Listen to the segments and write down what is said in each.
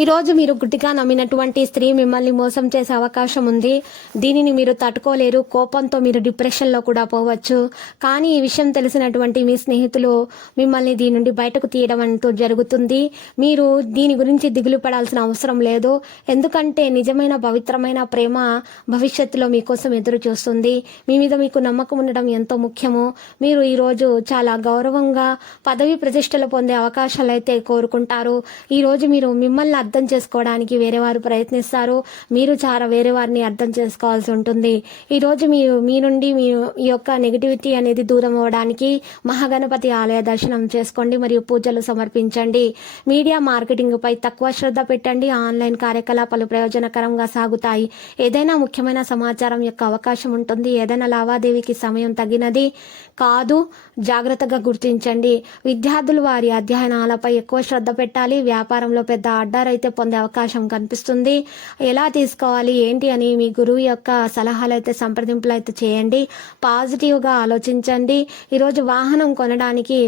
ఈ రోజు మీరు గుడ్డిగా నమ్మినటువంటి స్త్రీ మిమ్మల్ని మోసం చేసే అవకాశం ఉంది. దీనిని మీరు తట్టుకోలేరు. కోపంతో మీరు డిప్రెషన్లో కూడా పోవచ్చు. కానీ ఈ విషయం తెలిసినటువంటి మీ స్నేహితులు మిమ్మల్ని దీని నుండి బయటకు తీయడం అంటూ జరుగుతుంది. మీరు దీని గురించి దిగులు పడాల్సిన అవసరం లేదు. ఎందుకంటే నిజమైన పవిత్రమైన ప్రేమ భవిష్యత్తులో మీకోసం ఎదురు చూస్తుంది. మీ మీద మీకు నమ్మకం ఉండడం ఎంతో ముఖ్యము. మీరు ఈరోజు చాలా గౌరవంగా పదవి ప్రతిష్టలు పొందే అవకాశాలు అయితే కోరుకుంటారు. ఈ రోజు మీరు మిమ్మల్ని అర్థం చేసుకోవడానికి వేరే వారు ప్రయత్నిస్తారు. మీరు చాలా వేరే వారిని అర్థం చేసుకోవాల్సి ఉంటుంది. ఈరోజు మీ మీరు మీ నుండి మీ ఈ యొక్క నెగిటివిటీ అనేది దూరం అవ్వడానికి మహాగణపతి ఆలయ దర్శనం చేసుకోండి మరియు పూజలు సమర్పించండి. మీడియా మార్కెటింగ్ పై తక్కువ శ్రద్ధ పెట్టండి. ఆన్లైన్ కార్యకలాపాలు ప్రయోజనకరంగా సాగుతాయి. ఏదైనా ముఖ్యమైన సమాచారం యొక్క అవకాశం ఉంటుంది. ఏదైనా లావాదేవీకి సమయం తగినది కాదు జాగ్రత్తగా గుర్తించండి. విద్యార్థులు వారి అధ్యయనాలపై ఎక్కువ శ్రద్ధ పెట్టాలి. వ్యాపారంలో పెద్ద అడ్డారు అయితే పొందే అవకాశం కనిపిస్తుంది. ఎలా తీసుకోవాలి? ఏంటి అని మీ గురువు యొక్క సలహాలు అయితే సంప్రదింపులు అయితే చేయండి. పాజిటివ్గా ఆలోచించండి. ఈరోజు వాహనం కొనడానికి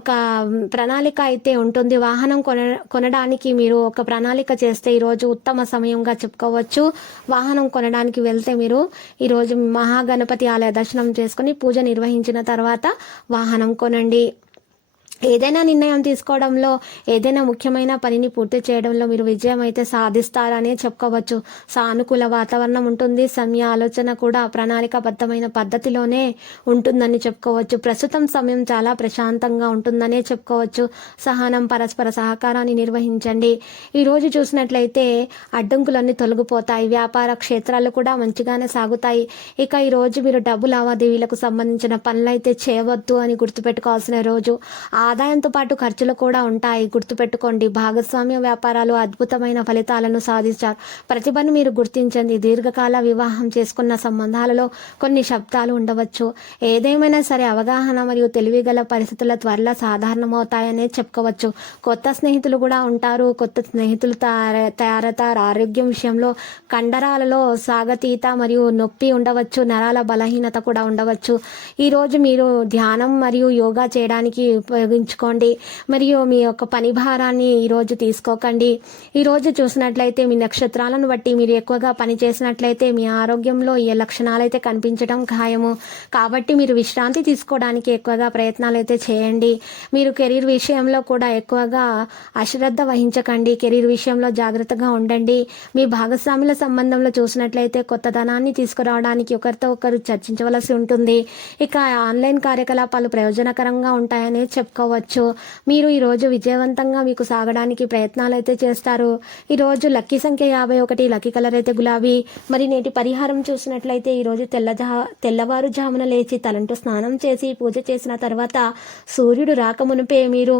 ఒక ప్రణాళిక అయితే ఉంటుంది. వాహనం కొన కొనడానికి మీరు ఒక ప్రణాళిక చేస్తే ఈరోజు ఉత్తమ సమయంగా చెప్పుకోవచ్చు. వాహనం కొనడానికి వెళ్తే మీరు ఈరోజు మహాగణపతి ఆలయ దర్శనం చేసుకుని పూజ నిర్వహించిన తర్వాత వాహనం కొనండి. ఏదైనా నిర్ణయం తీసుకోవడంలో ఏదైనా ముఖ్యమైన పనిని పూర్తి చేయడంలో మీరు విజయం అయితే సాధిస్తారనే చెప్పుకోవచ్చు. సానుకూల వాతావరణం ఉంటుంది. సమయ ఆలోచన కూడా ప్రణాళికాబద్ధమైన పద్ధతిలోనే ఉంటుందని చెప్పుకోవచ్చు. ప్రస్తుతం సమయం చాలా ప్రశాంతంగా ఉంటుందనే చెప్పుకోవచ్చు. సహనం పరస్పర సహకారాన్ని నిర్వహించండి. ఈరోజు చూసినట్లయితే అడ్డంకులన్నీ తొలగిపోతాయి. వ్యాపార క్షేత్రాలు కూడా మంచిగానే సాగుతాయి. ఇక ఈరోజు మీరు డబ్బు లావాదేవీలకు సంబంధించిన పనులైతే చేయవద్దు అని గుర్తుపెట్టుకోవాల్సిన రోజు. ఆదాయంతో పాటు ఖర్చులు కూడా ఉంటాయి. గుర్తుపెట్టుకోండి భాగస్వామ్య వ్యాపారాలు అద్భుతమైన ఫలితాలను సాధిస్తారు ప్రతిభను మీరు గుర్తించండి. దీర్ఘకాల వివాహం చేసుకున్న సంబంధాలలో కొన్ని శబ్దాలు ఉండవచ్చు. ఏదేమైనా సరే అవగాహన మరియు తెలివిగల పరిస్థితుల త్వరలో సాధారణమవుతాయనే చెప్పుకోవచ్చు. కొత్త స్నేహితులు కూడా ఉంటారు. కొత్త స్నేహితులు తయార- తయారవుతారు. ఆరోగ్యం విషయంలో కండరాలలో సాగతీత మరియు నొప్పి ఉండవచ్చు. నరాల బలహీనత కూడా ఉండవచ్చు. ఈరోజు మీరు ధ్యానం మరియు యోగా చేయడానికి ఉపయోగించుకోండి మరియు మీ యొక్క పని భారాన్ని ఈరోజు తీసుకోకండి. ఈరోజు చూసినట్లయితే మీ నక్షత్రాలను బట్టి మీరు ఎక్కువగా పని చేసినట్లయితే మీ ఆరోగ్యంలో ఏ లక్షణాలు అయితే కనిపించడం ఖాయము కాబట్టి మీరు విశ్రాంతి తీసుకోవడానికి ఎక్కువగా ప్రయత్నాలు అయితే చేయండి. మీరు కెరీర్ విషయంలో కూడా ఎక్కువగా అశ్రద్ధ వహించకండి. కెరీర్ విషయంలో జాగ్రత్తగా ఉండండి. మీ భాగస్వాముల సంబంధంలో చూసినట్లయితే కొత్తదనాన్ని తీసుకురావడానికి ఒకరితో ఒకరు చర్చించవలసి ఉంటుంది. ఇక ఆన్లైన్ కార్యకలాపాలు ప్రయోజనకరంగా ఉంటాయని చేసుకోవచ్చు. మీరు ఈరోజు విజయవంతంగా మీకు సాగడానికి ప్రయత్నాలు అయితే చేస్తారు ఈరోజు లక్కీ సంఖ్య యాభై ఒకటి లక్కీ కలర్ అయితే గులాబీ. మరి నేటి పరిహారం చూసినట్లయితే ఈరోజు తెల్లజా తెల్లవారుజామున లేచి తలంటూ స్నానం చేసి పూజ చేసిన తర్వాత సూర్యుడు రాకమునిపే మీరు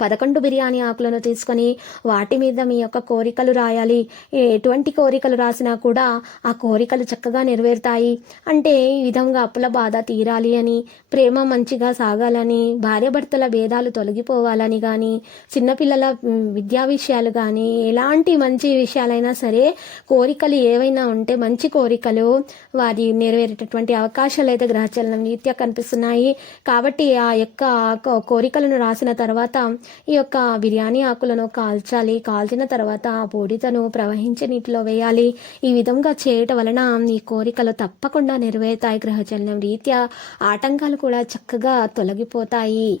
పదకొండు బిర్యానీ ఆకులను తీసుకొని వాటి మీద మీ యొక్క కోరికలు రాయాలి. ఎటువంటి కోరికలు రాసినా కూడా ఆ కోరికలు చక్కగా నెరవేరుతాయి. అంటే ఈ విధంగా అప్పుల బాధ తీరాలి అని ప్రేమ మంచిగా సాగాలని భార్యాభర్తల భేదాలు తొలగిపోవాలని కానీ చిన్నపిల్లల విద్యా విషయాలు కానీ ఎలాంటి మంచి విషయాలైనా సరే కోరికలు ఏవైనా ఉంటే మంచి కోరికలు వారి నెరవేరేటటువంటి అవకాశాలు అయితే గ్రహచలనం రీత్యా కనిపిస్తున్నాయి. కాబట్టి ఆ యొక్క కో- కోరికలను రాసిన తర్వాత ఈ యొక్క బిర్యానీ ఆకులను కాల్చాలి. కాల్చిన తర్వాత ఆ పొడితను ప్రవహించే నీటిలో వేయాలి. ఈ విధంగా చేయటం వలన ఈ కోరికలు తప్పకుండా నెరవేరుతాయి. గ్రహచలనం రీత్యా ఆటంకాలు కూడా చక్కగా తొలగిపోతాయి.